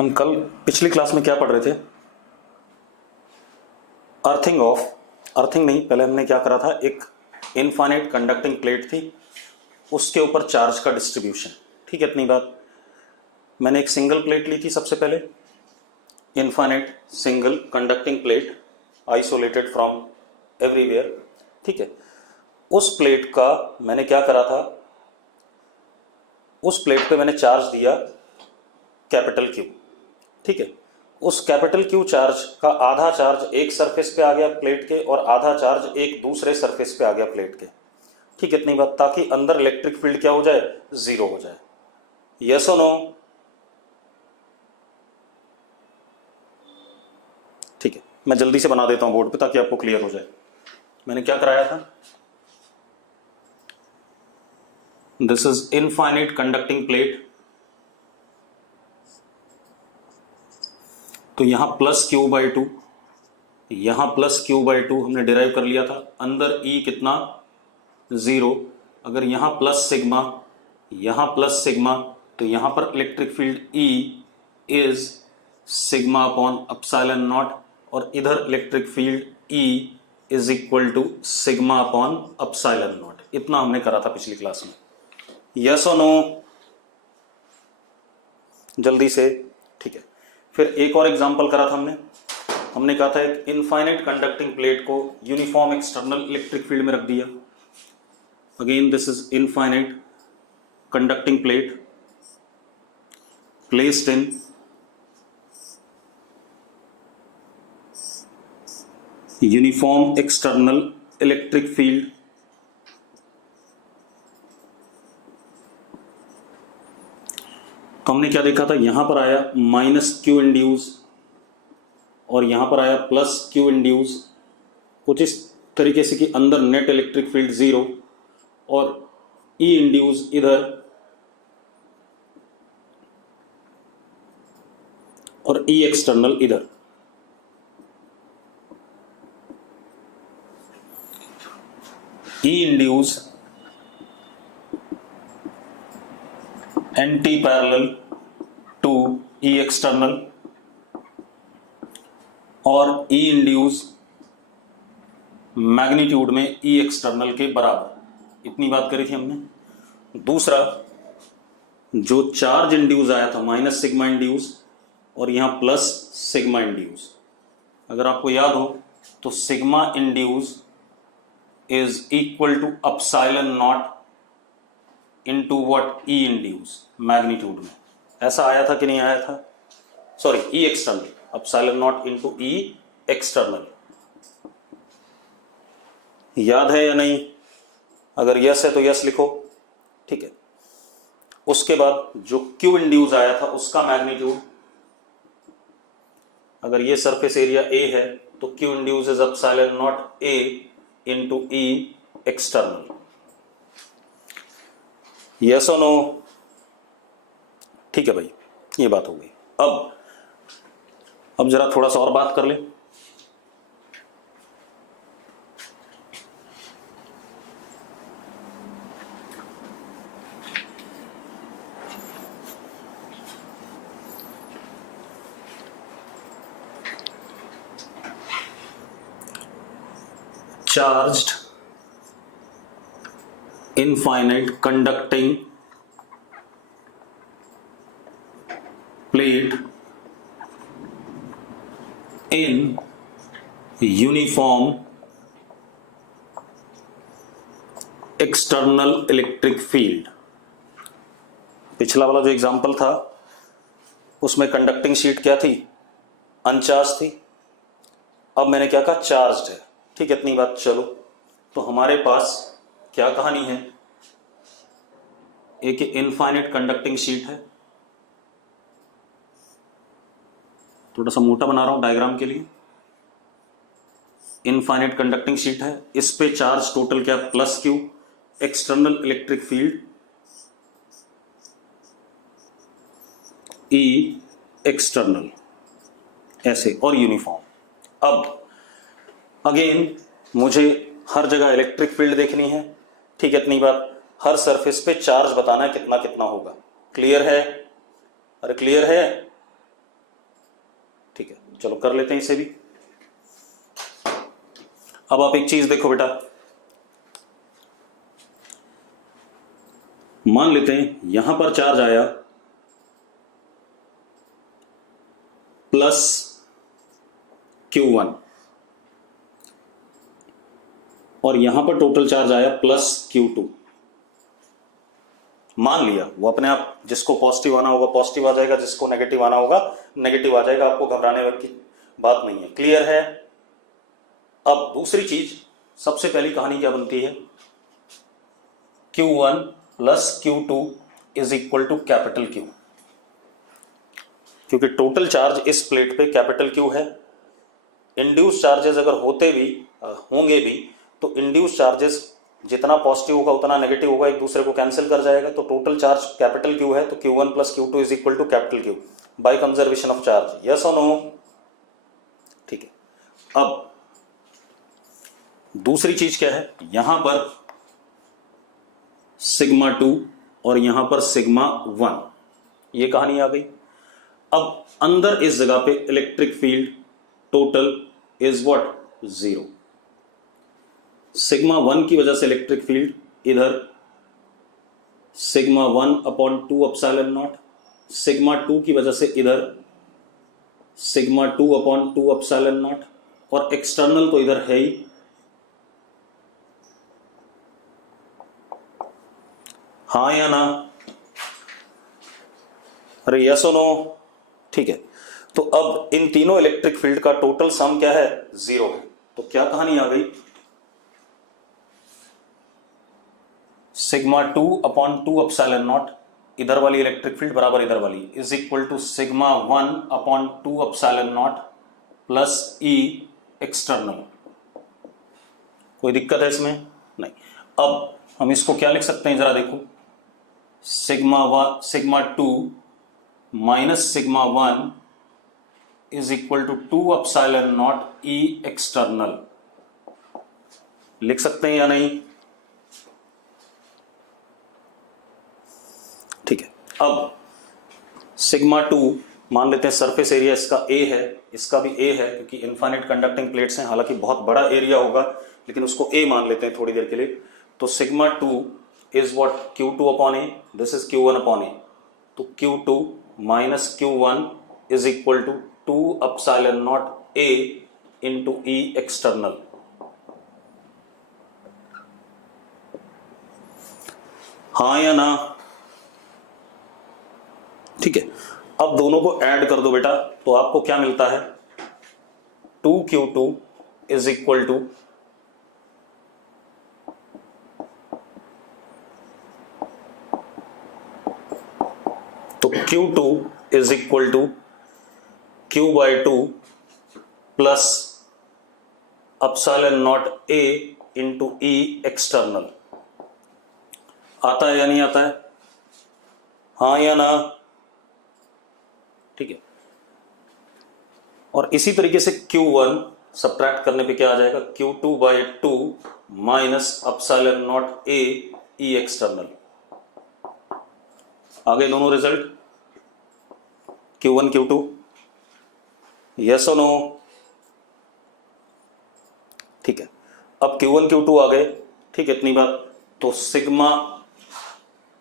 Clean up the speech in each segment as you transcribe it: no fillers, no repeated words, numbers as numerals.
हम कल पिछली क्लास में क्या पढ़ रहे थे? अर्थिंग नहीं, पहले हमने क्या करा था, एक इनफाइनाइट कंडक्टिंग प्लेट थी, उसके ऊपर चार्ज का डिस्ट्रीब्यूशन। ठीक है, इतनी बात। मैंने एक सिंगल प्लेट ली थी सबसे पहले, infinite single conducting plate, isolated from everywhere. ठीक है, उस प्लेट का मैंने क्या करा था, उस प्लेट पे मैंने चार्ज दिया कैपिटल क्यू। ठीक है, उस कैपिटल क्यू चार्ज का आधा चार्ज एक सरफेस पे आ गया प्लेट के और आधा चार्ज एक दूसरे सरफेस पे आ गया प्लेट के। ठीक है, इतनी बात, ताकि अंदर इलेक्ट्रिक फील्ड क्या हो जाए, जीरो हो जाए। यस और नो? ठीक है, मैं जल्दी से बना देता हूं बोर्ड पे ताकि आपको क्लियर हो जाए। मैंने क्या कराया था, this is infinite conducting plate, तो यहां प्लस क्यू बाई टू, यहां प्लस क्यू बाई टू हमने डिराइव कर लिया था। अंदर ई कितना, जीरो। अगर यहां प्लस सिग्मा, यहां प्लस सिग्मा, तो यहां पर electric field E is sigma upon epsilon naught, और इधर electric field E is equal to sigma upon epsilon naught. इतना हमने करा था पिछली क्लास में। यस और नो? जल्दी से। ठीक है, फिर एक और एग्जांपल करा था हमने कहा था एक इनफाइनाइट कंडक्टिंग प्लेट को यूनिफॉर्म एक्सटर्नल इलेक्ट्रिक फील्ड में रख दिया। Again this is infinite conducting plate placed in uniform external electric field, तो हमने क्या देखा था, यहां पर आया माइनस क्यू इंड्यूस और यहां पर आया प्लस क्यू इंड्यूस, कुछ इस तरीके से कि अंदर नेट इलेक्ट्रिक फील्ड जीरो और ई इंड्यूस इधर और ई एक्सटर्नल इधर। E induce anti parallel to E external और ई इंड्यूस मैग्नीट्यूड में ई एक्सटर्नल के बराबर। इतनी बात करी थी हमने। दूसरा, जो चार्ज इंड्यूस आया था माइनस सिग्मा इंड्यूस और यहां प्लस सिग्मा इंड्यूस, अगर आपको याद हो तो sigma induce is equal to epsilon naught into what, E induce magnitude में। ऐसा आया था कि नहीं आया था? Sorry, E external, epsilon naught into E external. याद है या नहीं? अगर यस है तो यस लिखो। ठीक है, उसके बाद जो क्यू इंड्यूस आया था उसका मैग्नीट्यूड, अगर ये सरफेस एरिया ए है तो Q induce is epsilon not a into E external. Yes और नो? ठीक है भाई, ये बात हो गई। अब जरा थोड़ा सा और बात कर ले। Charged infinite conducting plate in uniform external electric field। पिछला वाला जो एग्जांपल था उसमें कंडक्टिंग शीट क्या थी, अनचार्ज थी। अब मैंने क्या कहा, चार्ज्ड है। ठीक है, इतनी बात। चलो, तो हमारे पास क्या कहानी है, एक इनफाइनाइट कंडक्टिंग शीट है, थोड़ा सा मोटा बना रहा हूं डायग्राम के लिए। इनफाइनाइट कंडक्टिंग शीट है, इस पे चार्ज टोटल क्या, plus Q, external electric field ई एक्सटर्नल, ऐसे और यूनिफॉर्म। अब अगेन मुझे हर जगह इलेक्ट्रिक फील्ड देखनी है। ठीक है, इतनी बात। हर सरफेस पे चार्ज बताना है कितना कितना होगा। क्लियर है? अरे क्लियर है? ठीक है, चलो कर लेते हैं इसे भी। अब आप एक चीज देखो बेटा, मान लेते हैं यहां पर चार्ज आया प्लस Q1 और यहां पर टोटल चार्ज आया प्लस Q2। मान लिया, वो अपने आप जिसको पॉजिटिव आना होगा पॉजिटिव आ जाएगा, जिसको नेगेटिव आना होगा नेगेटिव आ जाएगा, आपको घबराने की बात नहीं है। क्लियर है? अब दूसरी चीज, सबसे पहली कहानी क्या बनती है, Q1 plus Q2 is equal to capital Q, क्योंकि टोटल चार्ज इस प्लेट पे कैपिटल Q है। इंड्यूस चार्जेस अगर होते भी होंगे भी तो इंड्यूस चार्जेस जितना पॉजिटिव होगा उतना नेगेटिव होगा, एक दूसरे को कैंसिल कर जाएगा। तो टोटल चार्ज कैपिटल Q है, तो Q1 plus Q2 is equal to capital Q by conservation of charge. Yes और नो? ठीक है। अब दूसरी चीज क्या है, यहां पर सिग्मा 2 और यहां पर सिग्मा 1, ये कहानी आ गई। अब अंदर इस जगह पे electric field total is what, 0। Sigma 1 की वजह से इलेक्ट्रिक फील्ड इधर sigma 1 upon 2 epsilon not, sigma 2 की वजह से इधर सिग्मा 2 अपॉन 2 एप्सिलॉन नॉट, और एक्सटर्नल तो इधर है ही। हाँ या ना? अरे यस और नो? ठीक है। तो अब इन तीनों इलेक्ट्रिक फील्ड का टोटल सम क्या है, 0 है। तो क्या कहानी आ गई, सिग्मा 2 अपॉन 2 एप्सिलॉन नॉट, इधर वाली इलेक्ट्रिक फील्ड बराबर इधर वाली, is equal to sigma 1 upon 2 epsilon naught plus E external. कोई दिक्कत है इसमें? नहीं। अब हम इसको क्या लिख सकते हैं, जरा देखो, sigma 2 minus sigma 1 is equal to 2 epsilon naught E external. लिख सकते हैं या नहीं? ठीक है। अब सिग्मा 2 मान लेते हैं सरफेस एरिया इसका A है, इसका भी A है, क्योंकि इनफाइनाइट कंडक्टिंग प्लेट्स हैं, हालांकि बहुत बड़ा एरिया होगा, लेकिन उसको A मान लेते हैं थोड़ी देर के लिए। तो sigma 2 is what, Q2 upon A, this is Q1 upon A। तो Q2 minus Q1 is equal to 2 epsilon naught A into E external. हाँ या ना? ठीक है। अब दोनों को ऐड कर दो बेटा, तो आपको क्या मिलता है, 2Q2 is equal to Q2 is equal to Q/2 plus epsilon naught A into E external. आता है या नहीं आता है? हाँ या ना? ठीक है। और इसी तरीके से Q1 सब्ट्रैक्ट करने पे क्या आ जाएगा, Q2/2 minus epsilon naught A E external. आ गए दोनों रिजल्ट, Q1 Q2, यस और नो? ठीक है। अब Q1 Q2 आ गए, ठीक है, इतनी बात। तो sigma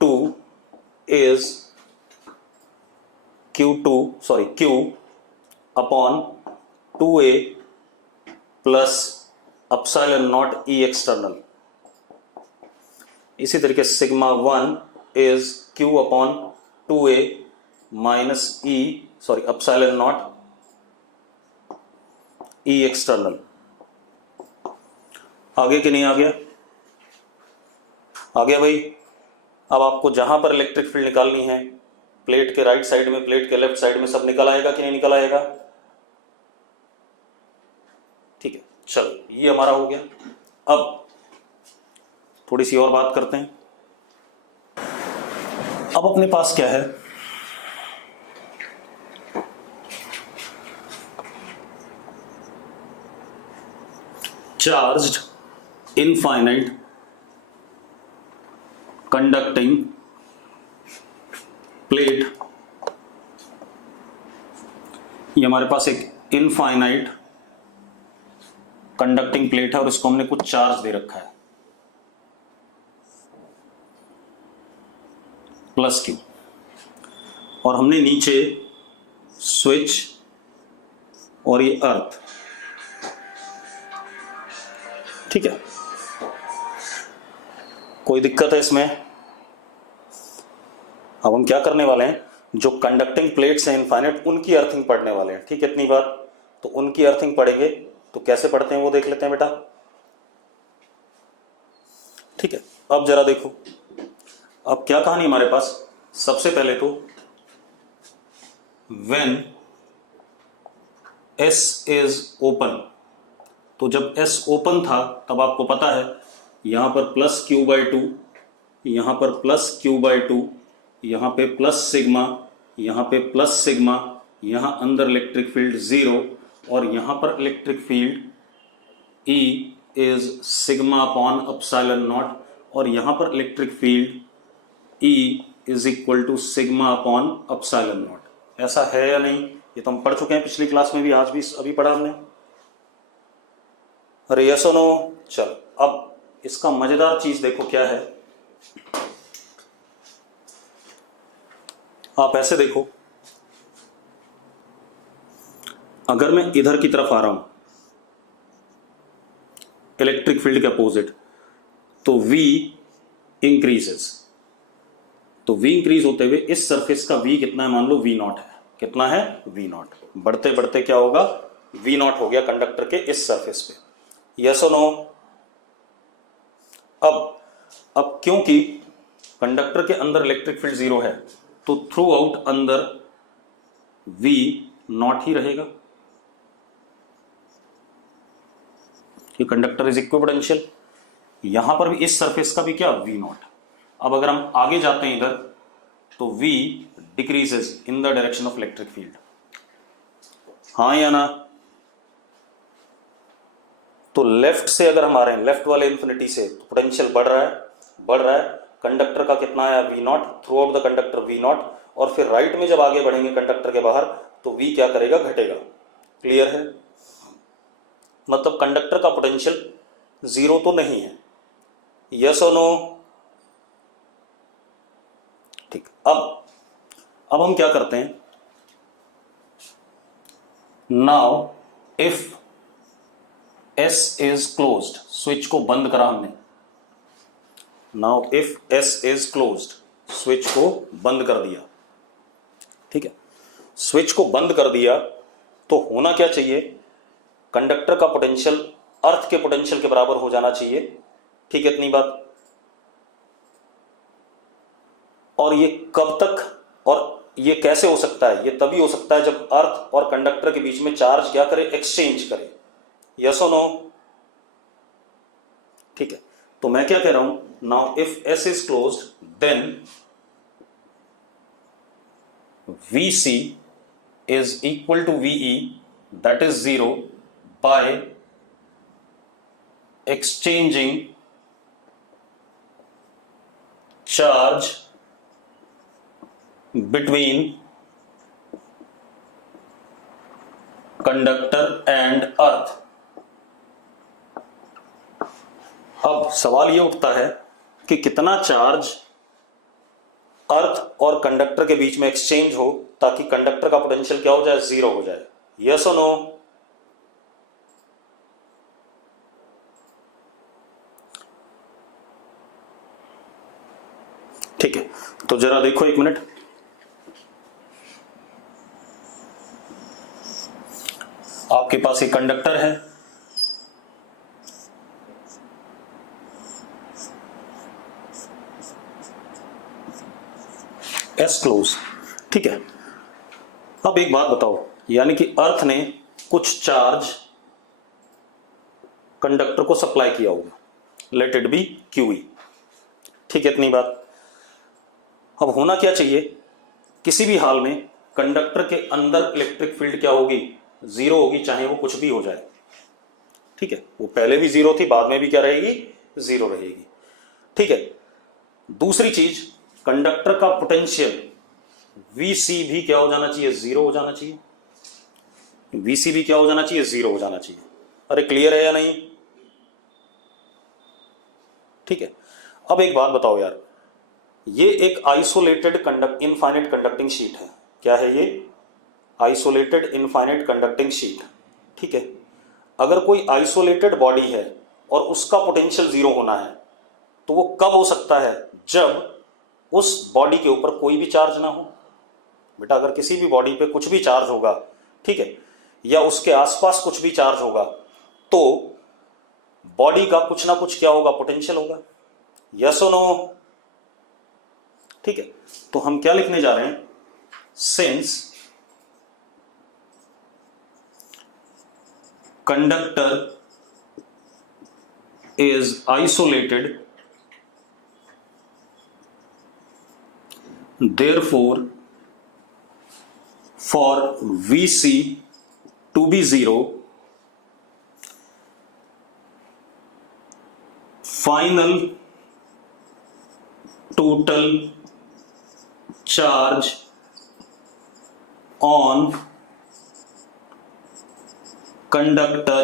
2 is Q upon 2A plus epsilon not E external. इसी तरीके sigma 1 is Q upon 2A minus epsilon not E external. आगे कि नहीं आ गया? आ गया भाई। अब आपको जहां पर इलेक्ट्रिक फील्ड निकालनी है, प्लेट के राइट साइड में, प्लेट के लेफ्ट साइड में, सब निकल आएगा कि नहीं निकल आएगा? ठीक है, चलो ये हमारा हो गया। अब थोड़ी सी और बात करते हैं। अब अपने पास क्या है, चार्ज्ड इनफाइनाइट कंडक्टिंग प्लेट ये हमारे पास एक इनफाइनाइट कंडक्टिंग प्लेट है और इसको हमने कुछ चार्ज दे रखा है प्लस क्यू, और हमने नीचे स्विच और ये अर्थ, ठीक है। कोई दिक्कत है इसमें? अब हम क्या करने वाले हैं, जो कंडक्टिंग प्लेट्स हैं इनफाइनाइट, उनकी अर्थिंग पढ़ने वाले हैं, ठीक है। इतनी बात, तो उनकी अर्थिंग पढ़ेंगे तो कैसे पढ़ते हैं वो देख लेते हैं बेटा, ठीक है। अब जरा देखो, अब क्या कहानी हमारे पास, सबसे पहले तो व्हेन S इज ओपन, तो जब S ओपन था तब आपको पता है यहां पर प्लस क्यू बाई टू, यहां पर प्लस क्यू बाई टू, यहां पे प्लस सिग्मा, यहां पे प्लस सिग्मा, यहां अंदर इलेक्ट्रिक फील्ड 0 और यहां पर electric field E is sigma upon epsilon naught, और यहां पर electric field E is equal to sigma upon epsilon naught. ऐसा है या नहीं? ये तो हम पढ़ चुके हैं पिछली क्लास में भी, आज भी अभी पढ़ा हमने। अरे यस और नो? चल, अब इसका मजेदार चीज देखो क्या है। आप ऐसे देखो, अगर मैं इधर की तरफ आ रहा हूं इलेक्ट्रिक फील्ड के अपोजिट, तो V इंक्रीजेस, तो V इंक्रीज होते हुए इस सरफेस का V कितना है, मान लो V नॉट है। कितना है? V not. बढ़ते बढ़ते क्या होगा, V नॉट हो गया कंडक्टर के इस सरफेस पे। यस और नो? अब क्योंकि कंडक्टर के अंदर इलेक्ट्रिक फील्ड 0 है, तो थ्रू आउट अंदर V नॉट ही रहेगा, कि कंडक्टर इज इक्विपोटेंशियल। यहां पर भी इस सरफेस का भी क्या, V नॉट। अब अगर हम आगे जाते हैं इधर, तो V decreases in the direction of electric field, हाँ या ना? तो लेफ्ट से अगर हम आ रहे हैं, लेफ्ट वाले इंफिनिटी से, तो पोटेंशियल बढ़ रहा है। कंडक्टर का कितना आया, V not, through out the conductor V not, और फिर राइट में जब आगे बढ़ेंगे कंडक्टर के बाहर, तो V क्या करेगा, घटेगा। क्लियर है? मतलब कंडक्टर का पोटेंशियल 0 तो नहीं है। यस और नो? ठीक। अब हम क्या करते हैं, now if S is closed, switch को बंद करा हमने, now if S is closed, switch को बंद कर दिया, ठीक है। स्विच को बंद कर दिया तो होना क्या चाहिए, कंडक्टर का पोटेंशियल अर्थ के पोटेंशियल के बराबर हो जाना चाहिए, ठीक है। इतनी बात। और ये कब तक और ये कैसे हो सकता है, ये तभी हो सकता है जब अर्थ और कंडक्टर के बीच में चार्ज क्या करे, एक्सचेंज करे। यस और नो? ठीक है। तो मैं क्या कह रहा हूं, now if S is closed, then VC is equal to VE, that is 0, by exchanging charge between conductor and earth। अब सवाल यह उठता है कि कितना चार्ज अर्थ और कंडक्टर के बीच में एक्सचेंज हो ताकि कंडक्टर का पोटेंशियल क्या हो जाए, 0 हो जाए। यस और नो? ठीक है, तो जरा देखो एक मिनट, आपके पास एक कंडक्टर है, S क्लोज, ठीक है। अब एक बात बताओ, यानी कि अर्थ ने कुछ चार्ज कंडक्टर को सप्लाई किया होगा, लेट इट बी QE, ठीक है। इतनी बात। अब होना क्या चाहिए, किसी भी हाल में कंडक्टर के अंदर इलेक्ट्रिक फील्ड क्या होगी, 0 होगी, चाहे वो कुछ भी हो जाए, ठीक है। वो पहले भी 0 थी, बाद में भी क्या रहेगी, 0 रहेगी, ठीक है। दूसरी चीज, कंडक्टर का पोटेंशियल VC भी क्या हो जाना चाहिए, 0 हो जाना चाहिए, VC भी क्या हो जाना चाहिए, 0 हो जाना चाहिए। अरे क्लियर है या नहीं? ठीक है। अब एक बात बताओ यार, ये एक आइसोलेटेड इनफाइनाइट कंडक्टिंग शीट है। क्या है ये? Isolated infinite conducting sheet. ठीक है। अगर कोई आइसोलेटेड बॉडी है और उसका पोटेंशियल 0 होना है तो वो कब हो सकता है? जब उस बॉडी के ऊपर कोई भी चार्ज ना हो। बेटा अगर किसी भी बॉडी पे कुछ भी चार्ज होगा, ठीक है, या उसके आसपास कुछ भी चार्ज होगा, तो बॉडी का कुछ ना कुछ क्या होगा, पोटेंशियल होगा। यस और नो? ठीक है। तो हम क्या लिखने जा रहे हैं? Since conductor is isolated, therefore for VC to be 0, final total charge on conductor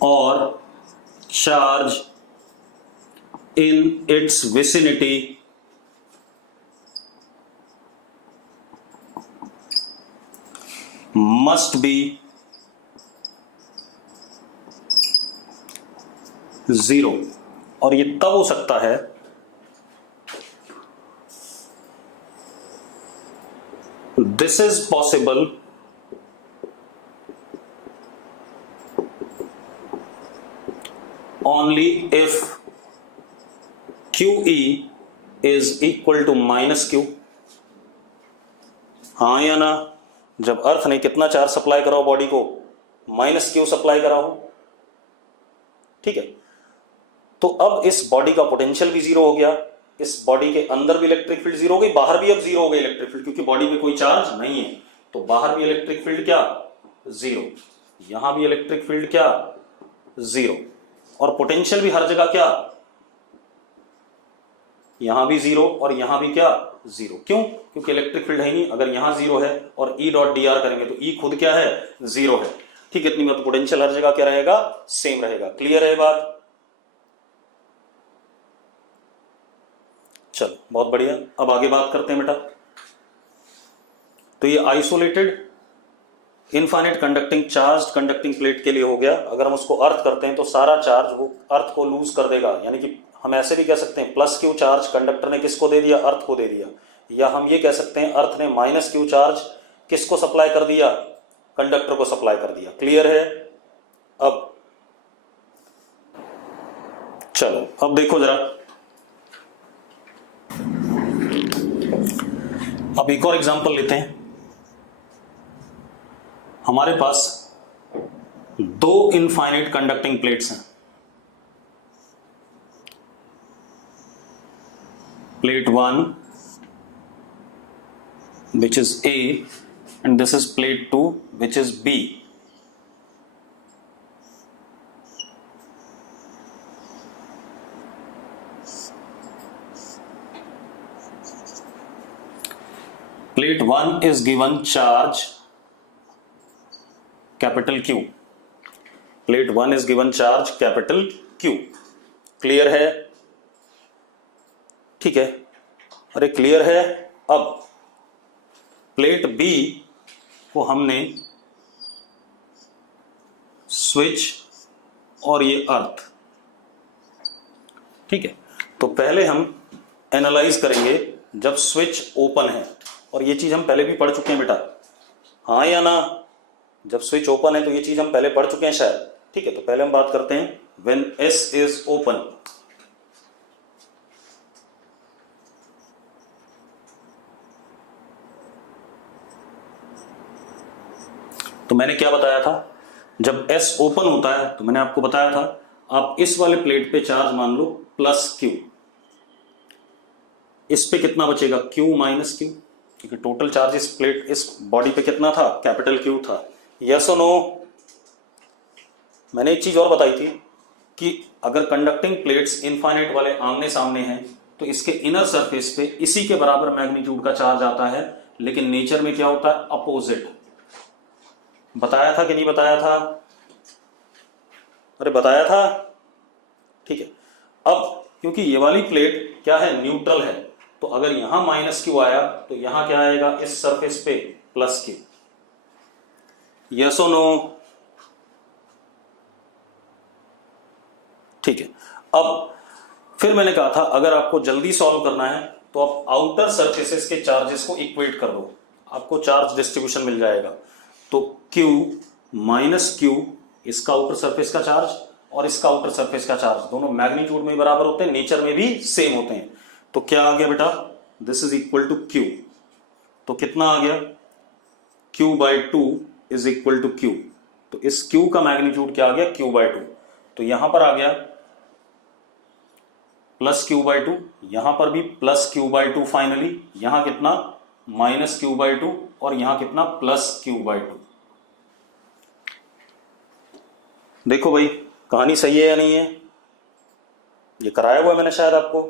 or charge in its vicinity must be 0। और ये तब हो सकता है this is possible only if QE is equal to -Q। हाँ या ना? जब अर्थ ने कितना चार्ज सप्लाई कराओ बॉडी को? -Q सप्लाई कराओ। ठीक है। तो अब इस बॉडी का पोटेंशियल भी 0 हो गया, इस बॉडी के अंदर भी इलेक्ट्रिक फील्ड 0 हो गई, बाहर भी अब 0 हो गई इलेक्ट्रिक फील्ड, क्योंकि बॉडी में कोई चार्ज नहीं है। तो बाहर भी इलेक्ट्रिक फील्ड क्या? 0। यहां भी इलेक्ट्रिक फील्ड क्या? 0। और पोटेंशियल भी हर जगह क्या? यहां भी 0 और यहां भी क्या? 0। क्यों? क्योंकि इलेक्ट्रिक फील्ड है नहीं। अगर यहां 0 है और E.dr करेंगे तो E खुद क्या है? 0 है। ठीक है। इतनी बात, पोटेंशियल हर जगह क्या रहेगा? सेम रहेगा। क्लियर है बात? चलो बहुत बढ़िया। अब आगे बात करते हैं बेटा। तो ये isolated infinite conducting charge conducting plate के लिए हो गया। अगर हम उसको अर्थ करते हैं तो सारा चार्ज वो अर्थ को लूज कर देगा, यानी कि हम ऐसे भी कह सकते हैं +Q चार्ज कंडक्टर ने किसको दे दिया? अर्थ को दे दिया। या हम ये कह सकते हैं अर्थ ने -Q चार्ज किसको सप्लाई कर दिया? कंडक्टर को सप्लाई कर दिया। क्लियर है? अब चलो अब देखो जरा, अब एक और एग्जांपल लेते हैं। हमारे पास 2 इनफाइनाइट कंडक्टिंग प्लेट्स हैं। Plate 1 which is A and this is plate 2 which is B. Plate 1 is given charge capital Q. Plate 1 is given charge capital Q. Clear है? ठीक है। अरे क्लियर है? अब प्लेट B को हमने स्विच और ये अर्थ, ठीक है। तो पहले हम एनालाइज करेंगे जब स्विच ओपन है, और ये चीज हम पहले भी पढ़ चुके हैं बेटा। हाँ या ना? जब स्विच ओपन है तो ये चीज हम पहले पढ़ चुके हैं शायद। ठीक है। तो पहले हम बात करते हैं व्हेन S इज ओपन। तो मैंने क्या बताया था? जब S ओपन होता है तो मैंने आपको बताया था आप इस वाले प्लेट पे चार्ज मान लो +Q, इस पे कितना बचेगा? Q -Q, क्योंकि टोटल चार्ज इस प्लेट इस बॉडी पे कितना था? कैपिटल Q था। यस और नो? मैंने एक चीज और बताई थी कि अगर कंडक्टिंग प्लेट्स इनफाइनाइट वाले आमने सामने हैं तो इसके इनर सरफेस पे इसी के बराबर मैग्नीट्यूड का चार्ज आता है, लेकिन नेचर में क्या होता है? अपोजिट। बताया था कि नहीं बताया था? अरे बताया था। ठीक है, अब क्योंकि ये वाली प्लेट क्या है, न्यूट्रल है, तो अगर यहां माइनस क्यू आया तो यहां क्या आएगा, इस सरफेस पे प्लस क्यू। यस और नो? ठीक है, अब फिर मैंने कहा था अगर आपको जल्दी सॉल्व करना है तो आप आउटर सरफेसेस के चार्जेस को इक्वेट कर दो, आपको चार्ज डिस्ट्रीब्यूशन मिल जाएगा। तो Q माइनस क्यू, इसका आउटर सरफेस का चार्ज और इसका आउटर सरफेस का चार्ज दोनों मैग्नीट्यूड में बराबर होते हैं, नेचर में भी सेम होते हैं। तो क्या आ गया बेटा, this is equal to Q। तो कितना आ गया, Q/2 is equal to Q। तो इस Q का मैग्नीट्यूड क्या आ गया, Q/2। तो यहां पर आ गया प्लस Q/2, यहां पर भी प्लस Q/2, फाइनली यहां कितना, माइनस Q/2, और यहां कितना, प्लस Q/2। देखो भाई कहानी सही है या नहीं है, ये कराया हुआ है मैंने शायद आपको।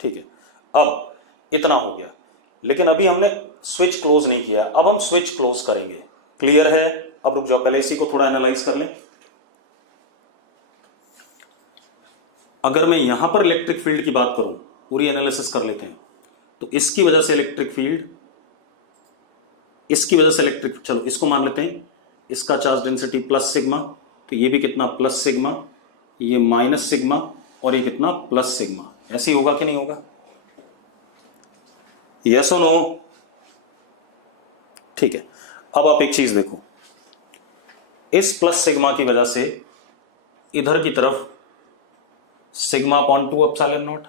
ठीक है, अब इतना हो गया, लेकिन अभी हमने स्विच क्लोज नहीं किया, अब हम स्विच क्लोज करेंगे। क्लियर है? अब रुक जाओ, पहले इसी को थोड़ा एनालाइज कर लें। अगर मैं यहां पर इलेक्ट्रिक फील्ड की बात करूं, पूरी एनालिसिस कर लेते हैं, तो इसकी वजह से इलेक्ट्रिक फील्ड, इसकी वजह से इलेक्ट्रिक, चलो इसको मान लेते हैं, इसका चार्ज डेंसिटी प्लस सिग्मा, तो ये भी कितना, प्लस सिग्मा, ये माइनस सिग्मा, और ये कितना, प्लस सिग्मा। ऐसे ही होगा कि नहीं होगा? यस और नो? ठीक है, अब आप एक चीज देखो, इस प्लस सिग्मा की वजह से इधर की तरफ सिग्मा/2 एप्सिलॉन नॉट,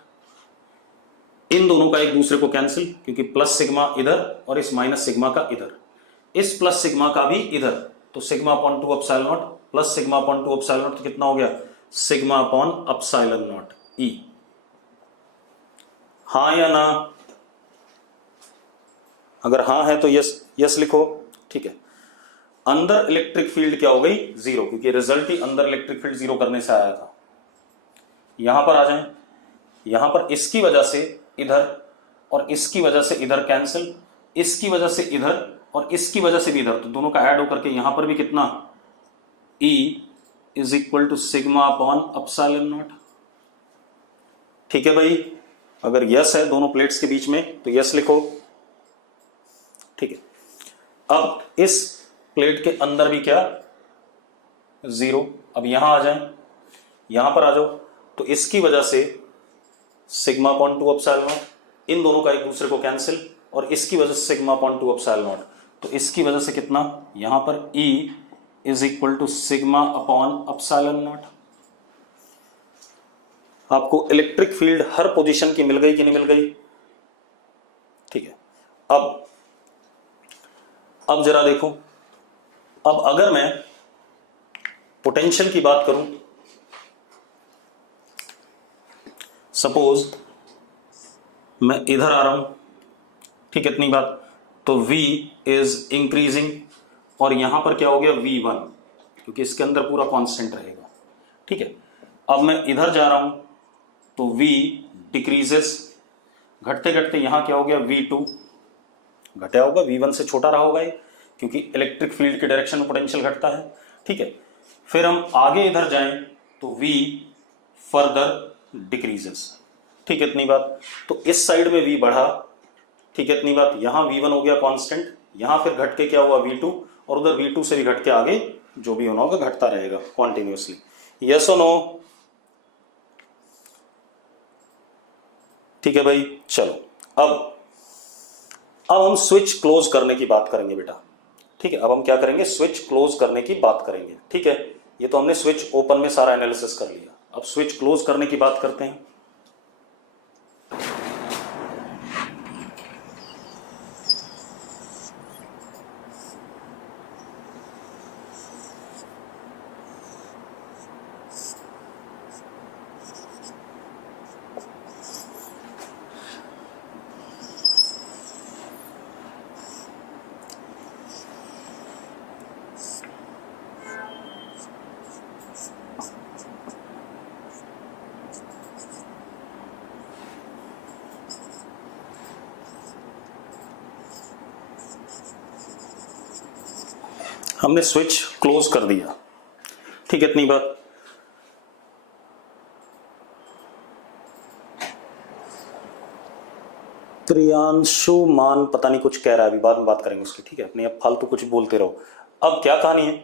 इन दोनों का एक दूसरे को कैंसिल, क्योंकि प्लस सिग्मा इधर और इस माइनस सिग्मा का इधर, इस प्लस सिग्मा का भी इधर, तो सिग्मा/2 एप्सिलॉन नॉट प्लस सिग्मा/2 एप्सिलॉन नॉट, तो कितना हो गया, सिग्मा/एप्सिलॉन नॉट ई। हाँ या ना? अगर हाँ है तो यस, यस लिखो। ठीक है, अंदर इलेक्ट्रिक फील्ड क्या हो गई, जीरो, क्योंकि रिजल्ट ही अंदर इलेक्ट्रिक फील्ड जीरो करने से आया था। यहां पर आ जाएं, यहां पर इसकी वजह से इधर और इसकी वजह से इधर कैंसिल, इसकी वजह से इधर और इसकी वजह से भी इधर, तो दोनों का ऐड होकर के यहां पर भी कितना, E इज इक्वल टू सिग्मा/एप्सिलॉन नॉट। ठीक है भाई, अगर यस है दोनों प्लेट्स के बीच में तो यस लिखो। ठीक है, अब इस प्लेट के अंदर भी क्या, जीरो। अब यहां आ जाएं, यहां पर आ जाओ, तो इसकी वजह से सिग्मा/2 एप्सिलॉन नॉट, इन दोनों का एक दूसरे को कैंसिल, और इसकी वजह से सिग्मा/2 एप्सिलॉन नॉट, तो इसकी वजह से कितना, यहां पर E इज इक्वल टू सिग्मा/एप्सिलॉन नॉट। आपको इलेक्ट्रिक फील्ड हर पोजीशन की मिल गई कि नहीं मिल गई? ठीक है, अब जरा देखो, अब अगर मैं पोटेंशियल की बात करूं, सपोज मैं इधर आ रहा हूं, ठीक है, इतनी बात, तो V इज इंक्रीजिंग, और यहां पर क्या हो गया, V1, क्योंकि इसके अंदर पूरा कांस्टेंट रहेगा। ठीक है, अब मैं इधर जा रहा हूं तो V डिक्रीजेस, घटते घटते यहां क्या हो गया, V2, घटा होगा, V1 से छोटा रहा होगा ये, क्योंकि इलेक्ट्रिक फील्ड की डायरेक्शन में पोटेंशियल घटता है। ठीक है, फिर हम आगे इधर जाएं तो V फर्दर डिक्रीजेस। ठीक है, इतनी बात। तो इस साइड में V बढ़ा, ठीक है, इतनी बात। यहां V1 हो गया कांस्टेंट, यहां फिर घट के क्या हुआ, V2, और उधर V2 से भी घट के आगे जो भी होना होगा घटता रहेगा कॉन्टिन्यूसली। यस और नो? ठीक है भाई, चलो अब हम स्विच क्लोज करने की बात करेंगे बेटा। ठीक है, अब हम क्या करेंगे, स्विच क्लोज करने की बात करेंगे। ठीक है, ये तो हमने स्विच ओपन में सारा एनालिसिस कर लिया, अब स्विच क्लोज करने की बात करते हैं। हमने स्विच क्लोज कर दिया, ठीक है, इतनी बात। प्रियांशु मान पता नहीं कुछ कह रहा है, अभी बाद में बात करेंगे उसकी, ठीक है, अपनी अब फालतू कुछ बोलते रहो। अब क्या कहानी है,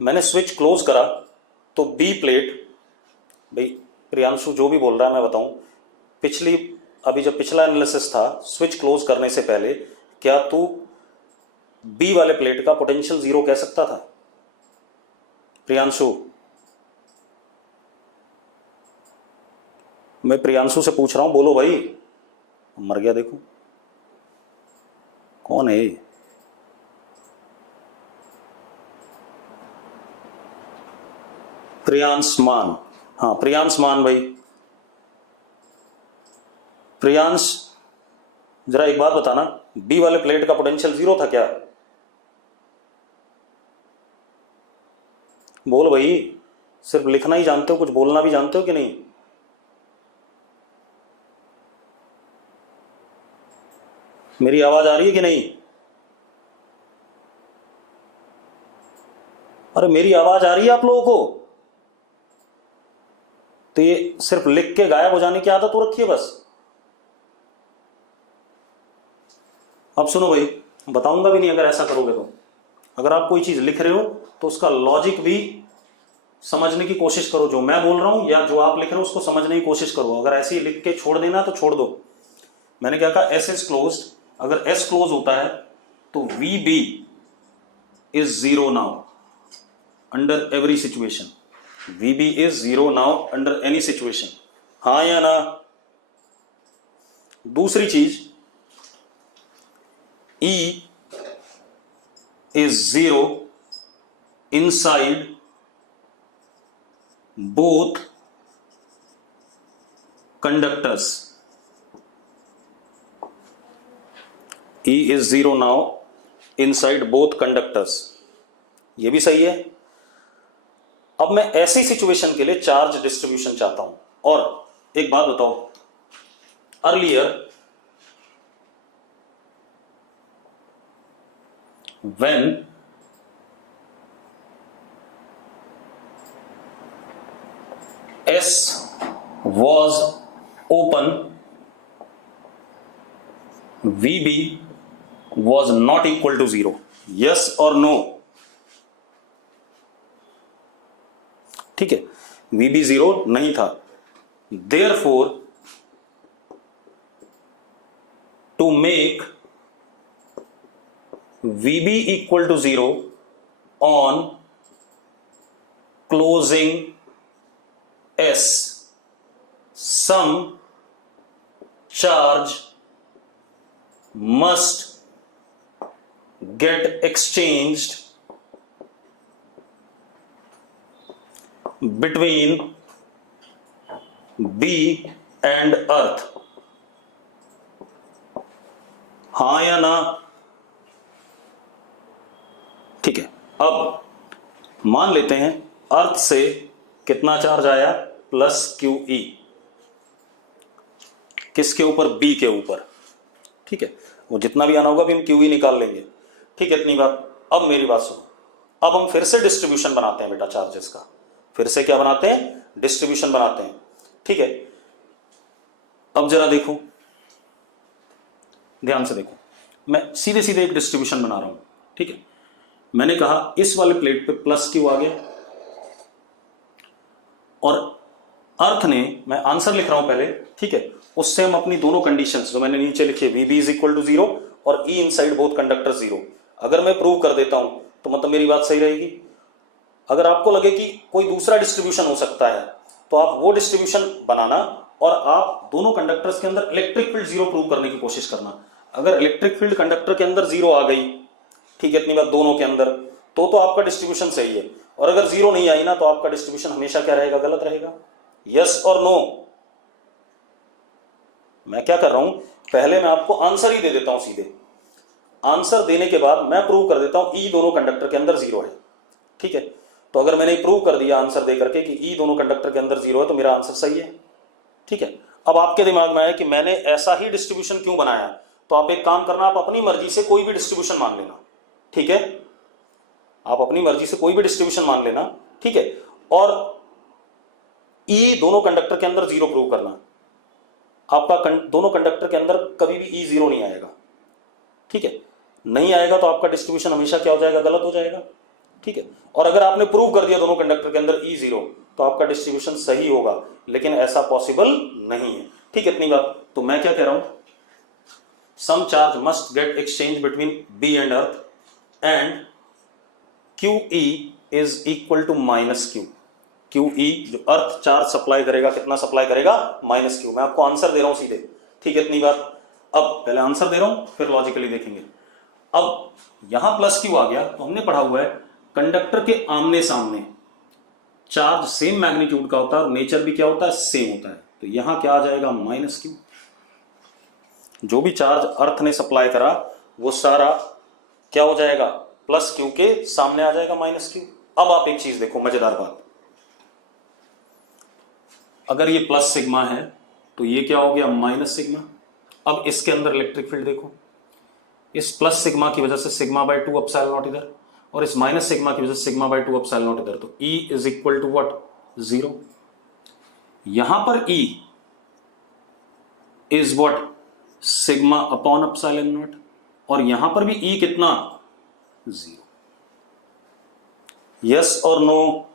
मैंने स्विच क्लोज करा तो बी प्लेट, भाई प्रियांशु जो भी बोल रहा है मैं बताऊं, अभी जब पिछला एनालिसिस था स्विच क्लोज करने से पहले, क्या तू बी वाले प्लेट का पोटेंशियल जीरो कह सकता था प्रियांशु? मैं प्रियांशु से पूछ रहा हूं, बोलो भाई। मर गया, देखो कौन है ये? प्रियांश मान, हाँ प्रियांश मान भाई। प्रियांश जरा एक बात बताना, बी वाले प्लेट का पोटेंशियल जीरो था क्या? बोल भाई, सिर्फ लिखना ही जानते हो, कुछ बोलना भी जानते हो कि नहीं? मेरी आवाज आ रही है कि नहीं? अरे मेरी आवाज आ रही है आप लोगों को? तो ये सिर्फ लिख के गायब हो जाने की आदत हो रखी है बस। अब सुनो भाई, बताऊंगा भी नहीं अगर ऐसा करोगे तो। अगर आप कोई चीज लिख रहे हो तो उसका लॉजिक भी समझने की कोशिश करो, जो मैं बोल रहा हूं या जो आप लिख रहे हो उसको समझने की कोशिश करो। अगर ऐसे ही लिख के छोड़ देना तो छोड़ दो। मैंने क्या कहा, एस इज क्लोज्ड, अगर एस क्लोज होता है तो V B is zero now under every situation. V B is zero now under any situation, हाँ या ना? दूसरी चीज, E is zero inside both conductors. E is zero now inside both conductors. ये भी सही है। अब मैं ऐसी सिचुएशन के लिए चार्ज डिस्ट्रीब्यूशन चाहता हूं। और एक बात बताओ, earlier when S was open, VB was not equal to zero. Yes or no? ठीक है, VB जीरो नहीं था। Therefore, to make VB equal to zero on closing S, some charge must get exchanged between B and Earth. हाँ या ना? ठीक है, अब मान लेते हैं अर्थ से कितना चार्ज आया, प्लस क्यू ई, किसके ऊपर? बी के ऊपर, ठीक है, वो जितना भी आना होगा भी हम क्यू ई निकाल लेंगे, ठीक है, इतनी बात। अब मेरी बात सुनो, अब हम फिर से डिस्ट्रीब्यूशन बनाते हैं बेटा चार्जेस का, फिर से क्या बनाते हैं? डिस्ट्रीब्यूशन बनाते हैं, ठीक है। अब जरा देखो, ध्यान से देखो, मैं सीधे सीधे एक डिस्ट्रीब्यूशन बना रहा हूं, ठीक है। मैंने कहा इस वाले प्लेट पे प्लस क्यू आ गया, और अर्थ ने, मैं आंसर लिख रहा हूं पहले, ठीक है, उससे हम अपनी दोनों कंडीशंस जो मैंने नीचे लिखी है, वीबी इज इक्वल टू जीरो और ई इनसाइड बोथ कंडक्टर जीरो, अगर मैं प्रूव कर देता हूं तो मतलब मेरी बात सही रहेगी। अगर आपको लगे कि कोई दूसरा डिस्ट्रीब्यूशन हो सकता है तो आप वो डिस्ट्रीब्यूशन बनाना और आप दोनों कंडक्टर्स के अंदर इलेक्ट्रिक फील्ड जीरो प्रूव करने की कोशिश करना। अगर इलेक्ट्रिक फील्ड कंडक्टर के अंदर जीरो आ गई, ठीक है, इतनी बात, दोनों के अंदर, तो आपका डिस्ट्रीब्यूशन सही है। और अगर जीरो नहीं आई ना तो आपका डिस्ट्रीब्यूशन हमेशा क्या रहेगा? गलत रहेगा। यस और नो? मैं क्या कर रहा हूं, पहले मैं आपको आंसर ही दे देता हूं सीधे, आंसर देने के बाद मैं प्रूव कर देता हूं ई दोनों कंडक्टर के अंदर जीरो है, ठीक है। तो अगर मैंने प्रूव कर दिया आंसर दे करके कि ई दोनों कंडक्टर के अंदर जीरो है तो मेरा आंसर सही है, ठीक है। अब आपके दिमाग में आया कि मैंने ऐसा ही डिस्ट्रीब्यूशन क्यों बनाया, तो आप एक काम करना, आप अपनी मर्जी से कोई भी डिस्ट्रीब्यूशन मान लेना, ठीक है। आप अपनी मर्जी से कोई भी डिस्ट्रीब्यूशन मान लेना, ठीक है, और ई दोनों कंडक्टर के अंदर जीरो प्रूव करना। आपका दोनों कंडक्टर के अंदर कभी भी ई जीरो नहीं आएगा, ठीक है, नहीं आएगा तो आपका डिस्ट्रीब्यूशन हमेशा क्या हो जाएगा, गलत हो जाएगा, ठीक है। और अगर आपने प्रूव कर दिया दोनों कंडक्टर के अंदर ई जीरो, तो आपका डिस्ट्रीब्यूशन सही होगा, लेकिन ऐसा पॉसिबल नहीं है, ठीक है, इतनी बात। तो मैं क्या कह रहा हूं, some charge must get exchange between B and earth and QE is equal to minus Q. QE जो अर्थ चार्ज सप्लाई करेगा, कितना सप्लाई करेगा, माइनस क्यू। मैं आपको आंसर दे रहा हूं सीधे, ठीक है, इतनी बात। अब पहले आंसर दे रहा हूं, फिर लॉजिकली देखेंगे। अब यहां प्लस क्यू आ गया, तो हमने पढ़ा हुआ है कंडक्टर के आमने सामने चार्ज सेम मैग्नीट्यूड का होता है और नेचर भी क्या होता है, सेम होता है। तो यहां क्या आ जाएगा, माइनस क्यू। जो भी चार्ज अर्थ ने सप्लाई करा वो सारा क्या हो जाएगा, प्लस क्यू के सामने आ जाएगा, माइनस क्यू। अब आप एक चीज देखो, मजेदार बात, अगर ये प्लस सिग्मा है तो ये क्या हो गया, माइनस सिग्मा। अब इसके अंदर इलेक्ट्रिक फील्ड देखो, इस प्लस सिग्मा की वजह से सिग्मा बाय 2 एप्सिलॉन नॉट इधर, और इस माइनस सिग्मा की वजह से सिग्मा बाय 2 एप्सिलॉन नॉट इधर। तो E is equal to what, 0। यहां पर E is what, sigma upon epsilon naught, और यहां पर भी E कितना, 0। यस और नो,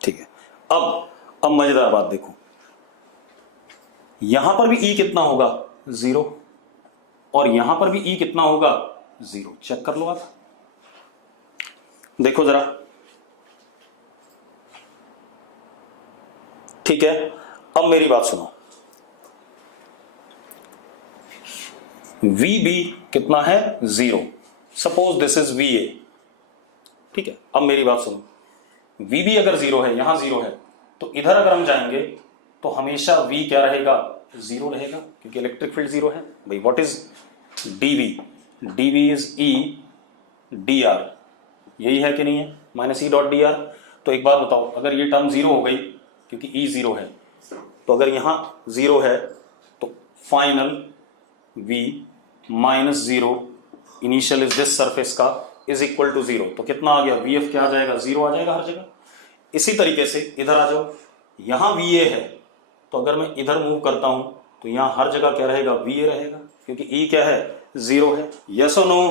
ठीक है। अब मजेदार बात देखो, यहां पर भी E कितना होगा, 0, और यहां पर भी E कितना होगा, 0। चेक कर लो आप, देखो जरा, ठीक है। अब मेरी बात सुनो, VB कितना है, 0। सपोज दिस इज VA, ठीक है। अब मेरी बात सुनो, VB अगर 0 है, यहां 0 है, तो इधर अगर हम जाएंगे तो हमेशा V क्या रहेगा, 0 रहेगा, क्योंकि इलेक्ट्रिक फील्ड 0 है। भाई what is DV, DV is E dr, यही है कि नहीं है, माइनस E डॉट dr। तो एक बात बताओ, अगर ये टर्म 0 हो गई, क्योंकि E 0 है, तो अगर यहां 0 है तो final V minus 0 initial is this surface का इज इक्वल टू 0। तो कितना आ गया, VF क्या आ जाएगा, 0 आ जाएगा हर जगह। इसी तरीके से इधर आ जाओ, यहां VA है, तो अगर मैं इधर मूव करता हूं तो यहां हर जगह क्या रहेगा, VA रहेगा, क्योंकि E क्या है, 0 है। यस और नो,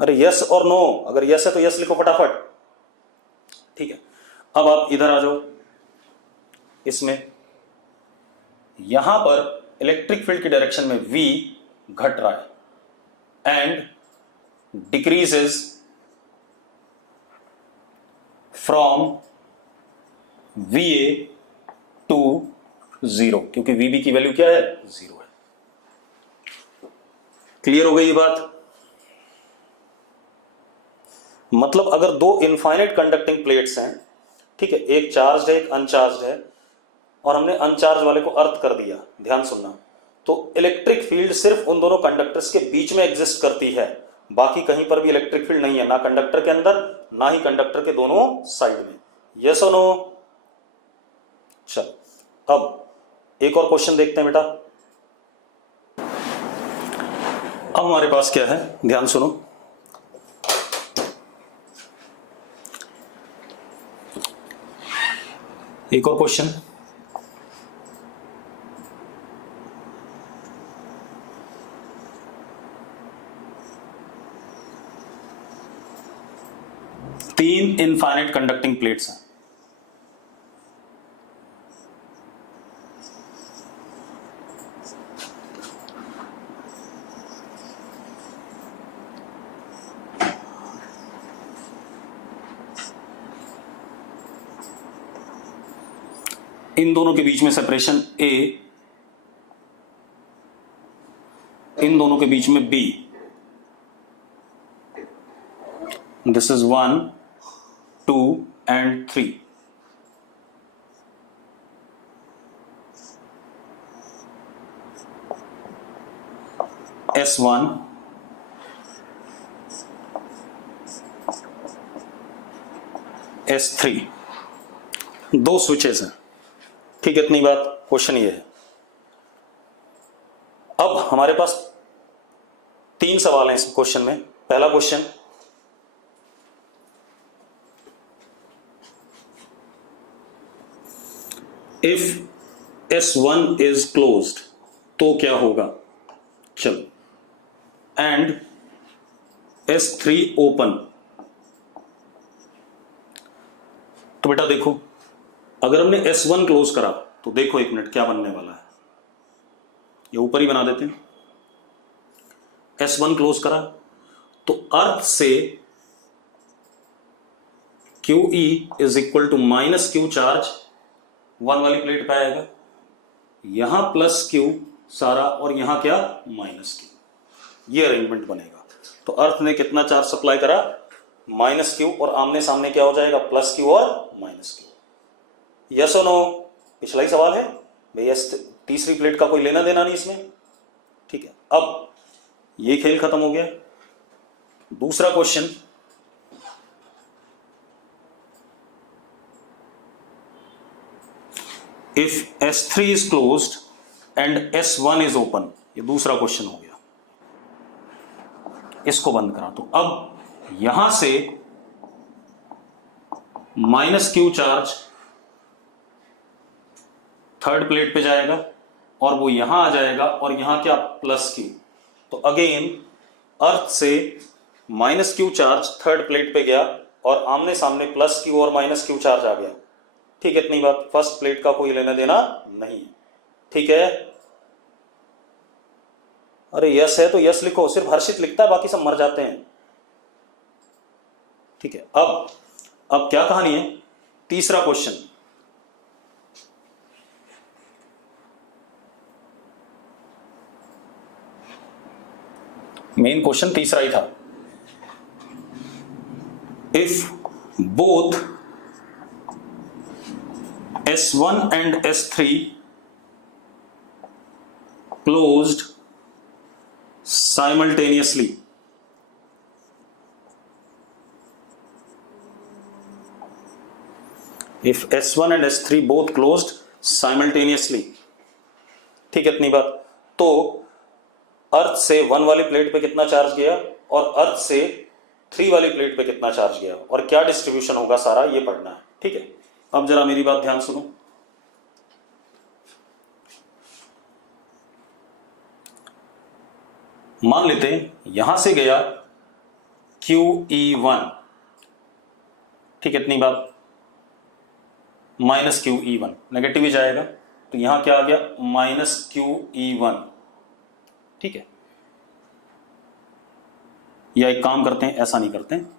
अरे यस और नो, अगर यस है तो यस लिखो फटाफट, ठीक है। अब आप इधर आ जाओ, इसमें यहां पर इलेक्ट्रिक फील्ड की डायरेक्शन में V घट रहा है and decreases from VA to 0, क्योंकि VB की वैल्यू क्या है, 0 है। क्लियर हो गई ये बात? मतलब अगर दो इनफाइनाइट कंडक्टिंग प्लेट्स हैं, ठीक है, एक चार्ज है एक अनचार्ज है, और हमने अनचार्ज वाले को अर्थ कर दिया, ध्यान सुनना, तो इलेक्ट्रिक फील्ड सिर्फ उन दोनों कंडक्टर्स के बीच में एग्जिस्ट करती है, बाकी कहीं पर भी इलेक्ट्रिक फील्ड नहीं है, ना कंडक्टर के अंदर ना ही कंडक्टर के दोनों साइड में। यस और नो? चल अब एक और क्वेश्चन देखते हैं बेटा। अब हमारे पास क्या है, ध्यान सुनो, एक और क्वेश्चन, तीन इनफाइनाइट कंडक्टिंग प्लेट्स हैं, इन दोनों के बीच में सेपरेशन A, इन दोनों के बीच में B, this is 1 2 and 3। S1 S3, दो स्विचेस हैं, ठीक है, इतनी बात। क्वेश्चन ये है, अब हमारे पास तीन सवाल हैं इस क्वेश्चन में। पहला question, if S1 is closed तो क्या होगा। चलो, एंड S3 ओपन। तो बेटा देखो, अगर हमने S1 क्लोज करा तो देखो एक मिनट क्या बनने वाला है, ये ऊपर ही बना देते हैं। S1 क्लोज करा तो अर्थ से QE is equal to minus Q charge 1 वाली प्लेट पे आएगा, यहां प्लस Q सारा और यहां क्या माइनस Q, ये अरेंजमेंट बनेगा। तो अर्थ ने कितना चार्ज सप्लाई करा, माइनस Q, और आमने सामने क्या हो जाएगा, प्लस Q और माइनस Q। यस और नो, पिछला ही सवाल है भैया, तीसरी प्लेट का कोई लेना देना नहीं इसमें। ठीक है, अब ये खेल खत्म हो गया। दूसरा question, if S3 is closed end S1 is open, ये दूसरा क्वेश्चन हो गया। इसको बंद करा तो अब यहां से minus Q charge third plate पे जाएगा और वो यहां आ जाएगा और यहां क्या प्लस Q। तो अगेन अर्थ से minus Q charge third plate पे गया और आमने सामने प्लस Q और माइनस Q चार्ज आ गया। ठीक है, इतनी बात, फर्स्ट प्लेट का कोई लेना देना नहीं है। ठीक है, अरे यस है तो यस लिखो, सिर्फ हर्षित लिखता है, बाकी सब मर जाते हैं। ठीक है, अब क्या कहानी है, तीसरा क्वेश्चन, मेन क्वेश्चन तीसरा ही था। If both S1 and S3 closed simultaneously, if S1 and S3 both closed simultaneously, ठीक है, इतनी बात। तो अर्थ से 1 वाली प्लेट पे कितना चार्ज गया और अर्थ से 3 वाली प्लेट पे कितना चार्ज गया और क्या डिस्ट्रीब्यूशन होगा, सारा ये पढ़ना है। ठीक है, अब जरा मेरी बात ध्यान सुनो। मान लेते हैं यहां से गया QE1, ठीक है, इतनी बात, माइनस QE1, नेगेटिव ही जाएगा तो यहां क्या आ गया, माइनस QE1। ठीक है, या एक काम करते हैं, ऐसा नहीं करते हैं,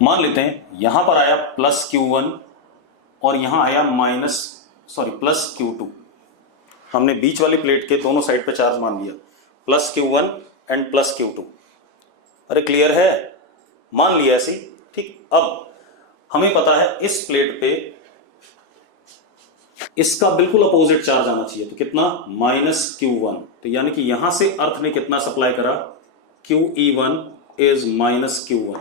मान लेते हैं यहां पर आया प्लस Q1 और यहां आया प्लस Q2। हमने बीच वाली प्लेट के दोनों साइड पे चार्ज मान लिया, plus Q1 and plus Q2। अरे क्लियर है, मान लिया ऐसे। ठीक, अब हमें पता है इस प्लेट पे इसका बिल्कुल अपोजिट चार्ज आना चाहिए, तो कितना, माइनस Q1। तो यानी कि यहां से अर्थ ने कितना सप्लाई करा, QE1 is minus Q1।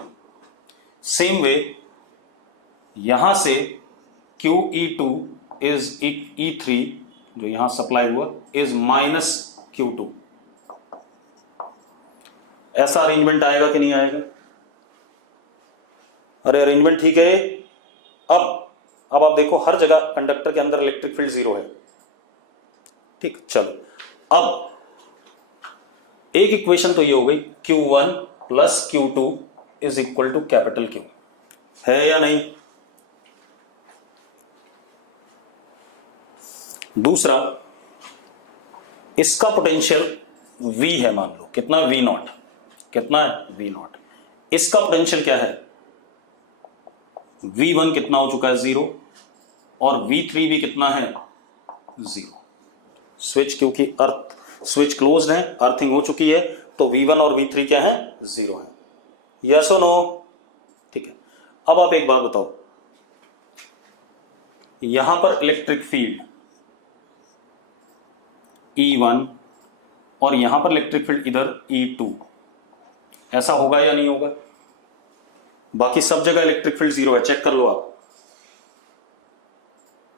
Same way यहां से QE2 इज E3, जो यहां सप्लाई हुआ, इज माइनस Q2। ऐसा अरेंजमेंट आएगा कि नहीं आएगा, अरे अरेंजमेंट ठीक है। अब आप देखो हर जगह कंडक्टर के अंदर इलेक्ट्रिक फील्ड 0 है। ठीक, चलो अब एक इक्वेशन तो ये हो गई, Q1 plus Q2 is equal to capital Q, है या नहीं। दूसरा, इसका पोटेंशियल V है, मान लो कितना, V0, कितना है, V0। इसका पोटेंशियल क्या है, V1 कितना हो चुका है, 0, और V3 भी कितना है, 0। स्विच, क्योंकि अर्थ स्विच क्लोज्ड है, अर्थिंग हो चुकी है, तो V1 और V3 क्या है, 0 है। यस और नो, ठीक है। अब आप एक बात बताओ, यहां पर इलेक्ट्रिक फील्ड E1 और यहां पर इलेक्ट्रिक फील्ड इधर E2, ऐसा होगा या नहीं होगा। बाकी सब जगह इलेक्ट्रिक फील्ड 0 है, चेक कर लो आप,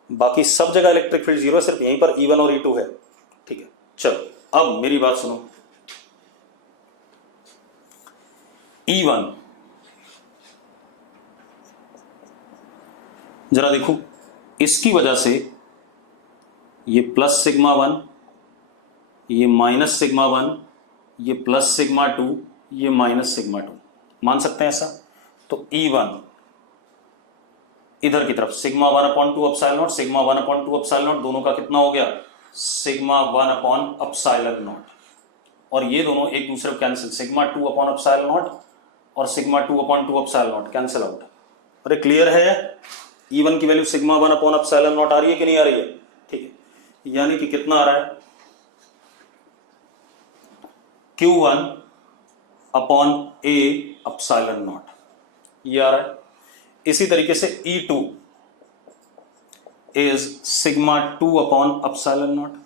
बाकी सब जगह इलेक्ट्रिक फील्ड 0 है, सिर्फ यहीं पर E1 और E2 है। ठीक है, चलो अब मेरी बात सुनो, E1 जरा देखो, इसकी वजह से ये प्लस सिग्मा 1, ये माइनस सिग्मा 1, ये प्लस सिग्मा 2, ये माइनस सिग्मा 2, मान सकते हैं ऐसा। तो E1 इधर की तरफ sigma 1/2 epsilon not, sigma 1/2 epsilon not, दोनों का कितना हो गया, सिग्मा 1 एप्सिलॉन नॉट, और ये दोनों एक दूसरे को कैंसिल, सिग्मा 2 एप्सिलॉन नॉट और sigma 2/2 epsilon not cancel out. अरे क्लियर है, E1 की वैल्यू सिग्मा 1 एप्सिलॉन नॉट आ रही है कि नहीं आ रही है? ठीक है, यानी कि कितना आ रहा है, Q1 upon A epsilon not, ये आ रहा है। इसी तरीके से E2 is sigma 2 upon epsilon not.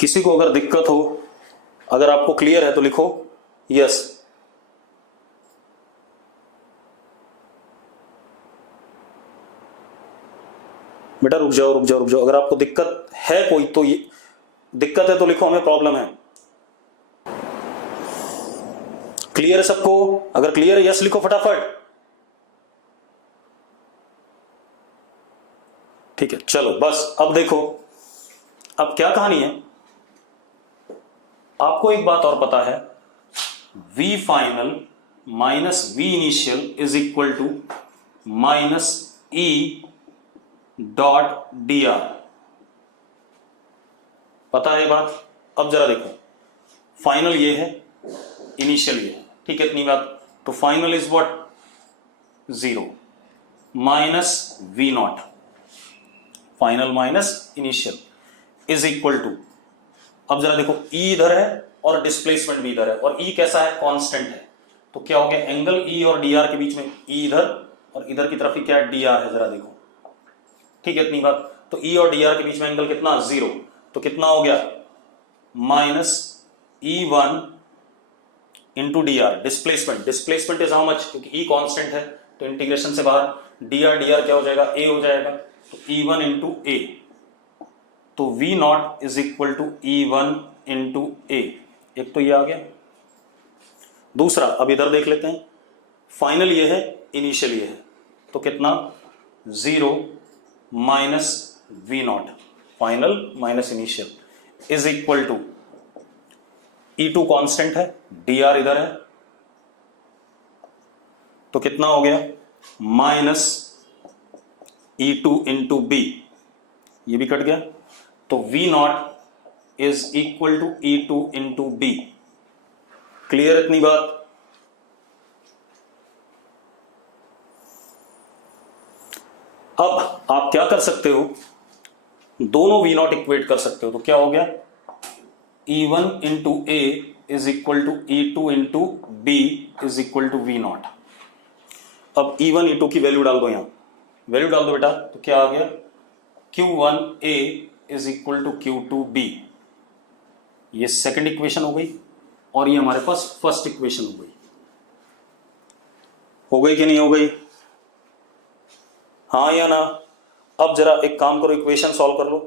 किसी को अगर दिक्कत हो, अगर आपको क्लियर है तो लिखो यस। बेटा रुक जाओ रुक जाओ रुक जाओ, अगर आपको दिक्कत है कोई तो ये दिक्कत है तो लिखो हमें प्रॉब्लम है। क्लियर है सबको? अगर क्लियर है यस लिखो फटाफट। ठीक है, चलो बस अब देखो, अब क्या कहानी है। आपको एक बात और पता है, V final minus V initial is equal to minus E dot dr, पता है बात? अब जरा देखो, फाइनल ये है, इनिशियल ये है, ठीक है, इतनी बात। तो final is what, 0 minus V naught, final minus initial is equal to, अब जरा देखो E इधर है और डिस्प्लेसमेंट भी इधर है, और E कैसा है, कांस्टेंट है, तो क्या हो गया, एंगल E और dr के बीच में E इधर और इधर की तरफ ही क्या है, dr है, जरा देखो, ठीक है, इतनी बात। तो E और dr के बीच में एंगल कितना, 0, तो कितना हो गया, minus E1 into dr, displacement, displacement is how much, क्योंकि E कांस्टेंट है तो इंटीग्रेशन से बाहर dr क्या हो जाएगा, a हो जाएगा, तो E1 इंटू a, तो V naught is equal to E1 into a, एक तो ये आ गया। दूसरा अब इधर देख लेते हैं, फाइनल ये है, इनिशियल ये है, तो कितना, 0 minus V naught, final minus initial is equal to E2 constant है, dr इधर है, तो कितना हो गया, माइनस E2 इंटू B, ये भी कट गया, तो V naught is equal to E2 into B। Clear इतनी बात? अब आप क्या कर सकते हो, दोनों V नॉट इक्वेट कर सकते हो, तो क्या हो गया, E1 into A is equal to E2 into B is equal to V naught. अब E1 E2 की वैल्यू डाल दो, यहां वैल्यू डाल दो बेटा, तो क्या आ गया, Q1A is equal to Q2B, ये सेकंड इक्वेशन हो गई, और ये हमारे पास फर्स्ट इक्वेशन हो गई कि नहीं हो गई, हाँ या ना? अब जरा एक काम करो, इक्वेशन सॉल्व कर लो,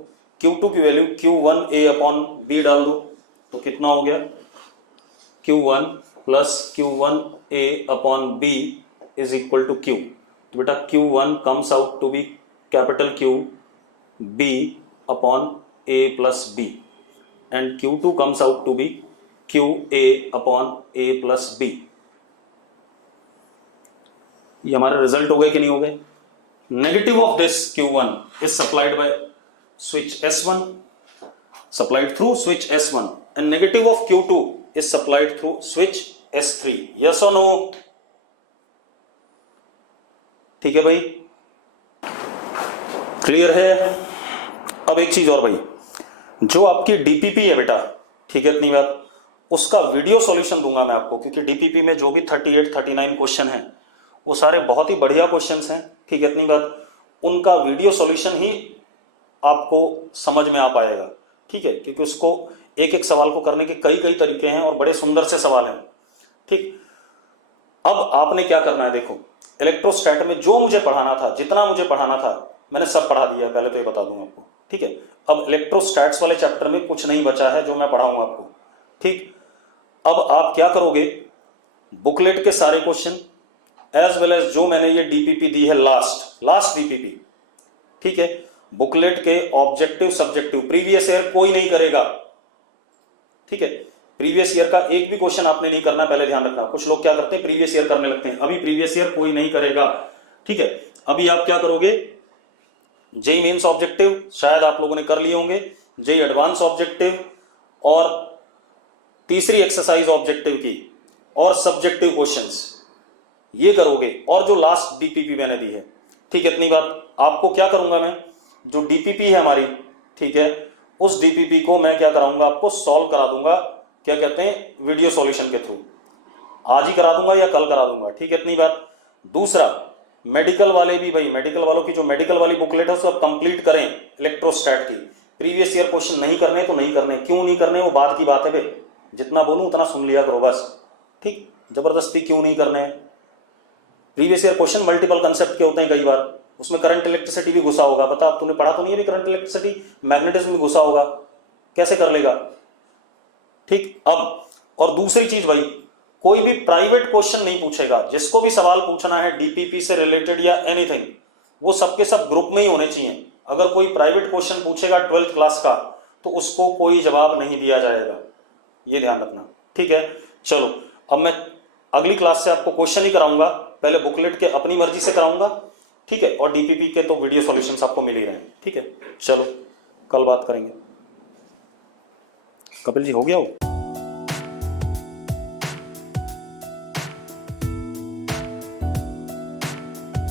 Q2 की वैल्यू Q1A अपॉन B डाल दो, तो कितना हो गया, Q1 plus Q1A upon B is equal to Q, तो बेटा Q1 comes out to be capital Q B upon A plus B, and Q2 comes out to be QA upon A plus B। ये हमारे result हो गए कि नहीं हो गए? Negative of this Q1 is supplied by switch S1, supplied through switch S1, and negative of Q2 is supplied through switch S3. Yes or no? ठीक है भाई, क्लियर है? अब एक चीज और भाई, जो आपकी डीपीपी है बेटा, ठीक है, इतनी बात, उसका वीडियो सॉल्यूशन दूंगा मैं आपको, क्योंकि डीपीपी में जो भी 38, 39 क्वेश्चन हैं वो सारे बहुत ही बढ़िया क्वेश्चंस हैं, ठीक है, इतनी बात, उनका वीडियो सॉल्यूशन ही आपको समझ में आ पाएगा, ठीक है, क्योंकि उसको एक एक सवाल को करने के कई कई तरीके हैं और बड़े सुंदर से सवाल हैं, ठीक। अब आपने क्या करना है, देखो, इलेक्ट्रोस्टैट में जो मुझे पढ़ाना था, जितना मुझे पढ़ाना था मैंने सब पढ़ा दिया, पहले तो ये बता दूं आपको, ठीक है। अब इलेक्ट्रोस्टैट्स वाले चैप्टर में कुछ नहीं बचा है जो मैं पढ़ाऊंगा आपको, ठीक। अब आप क्या करोगे, बुकलेट के सारे क्वेश्चन एज वेल एज जो मैंने ये डीपीपी दी है लास्ट डीपीपी, ठीक है, बुकलेट के ऑब्जेक्टिव सब्जेक्टिव प्रीवियस ईयर कोई नहीं करेगा, ठीक है। प्रीवियस ईयर का एक भी क्वेश्चन आपने नहीं करना, पहले ध्यान रखना। कुछ लोग क्या करते हैं, प्रीवियस ईयर करने लगते हैं, अभी प्रीवियस ईयर कोई नहीं करेगा, ठीक है। अभी आप क्या करोगे, जेई मेंस ऑब्जेक्टिव शायद आप लोगों ने कर लिए होंगे, जेई एडवांस ऑब्जेक्टिव और तीसरी एक्सरसाइज ऑब्जेक्टिव की और सब्जेक्टिव क्वेश्चंस ये करोगे, और जो लास्ट डीपीपी मैंने दी है, ठीक है। इतनी बात आपको क्या करूंगा मैं, जो डीपीपी है हमारी, ठीक है, उस डीपीपी को मैं क्या कराऊंगा, आपको सॉल्व करा दूंगा, क्या कहते हैं, वीडियो सॉल्यूशन के थ्रू। आज ही करा दूंगा या कल करा दूंगा, ठीक है, इतनी बात। दूसरा, मेडिकल वाले भी भाई, मेडिकल वालों की जो मेडिकल वाली बुकलेट है उसको कंप्लीट करें इलेक्ट्रोस्टैट की। प्रीवियस ईयर क्वेश्चन नहीं करने तो नहीं करने, क्यों नहीं करने वो बाद की बात है भाई, जितना बोलूं उतना सुन लिया करो बस, ठीक। जबरदस्ती क्यों नहीं करने। Previous year question multiple concept के होते हैं, कई बार उसमें करंट इलेक्ट्रिसिटी भी घुसा होगा, बता तूने पढ़ा तो नहीं है, करंट इलेक्ट्रिसिटी मैग्नेटिज्म भी घुसा होगा, कैसे कर लेगा, ठीक। अब और दूसरी चीज भाई, कोई भी प्राइवेट क्वेश्चन नहीं पूछेगा, जिसको भी सवाल पूछना है डीपीपी से रिलेटेड या एनीथिंग, वो सबके सब ग्रुप में ही होने चाहिए। अगर कोई प्राइवेट क्वेश्चन पूछेगा 12th क्लास का तो उसको कोई जवाब नहीं दिया जाएगा, ये ध्यान रखना, ठीक है। चलो अब मैं अगली क्लास से आपको क्वेश्चन ही कराऊंगा, पहले बुकलेट के अपनी मर्जी से कराऊंगा, ठीक है, और डीपीपी के तो वीडियो सॉल्यूशंस आपको मिल ही रहे हैं, ठीक है। चलो कल बात करेंगे। कपिल जी हो गया हो।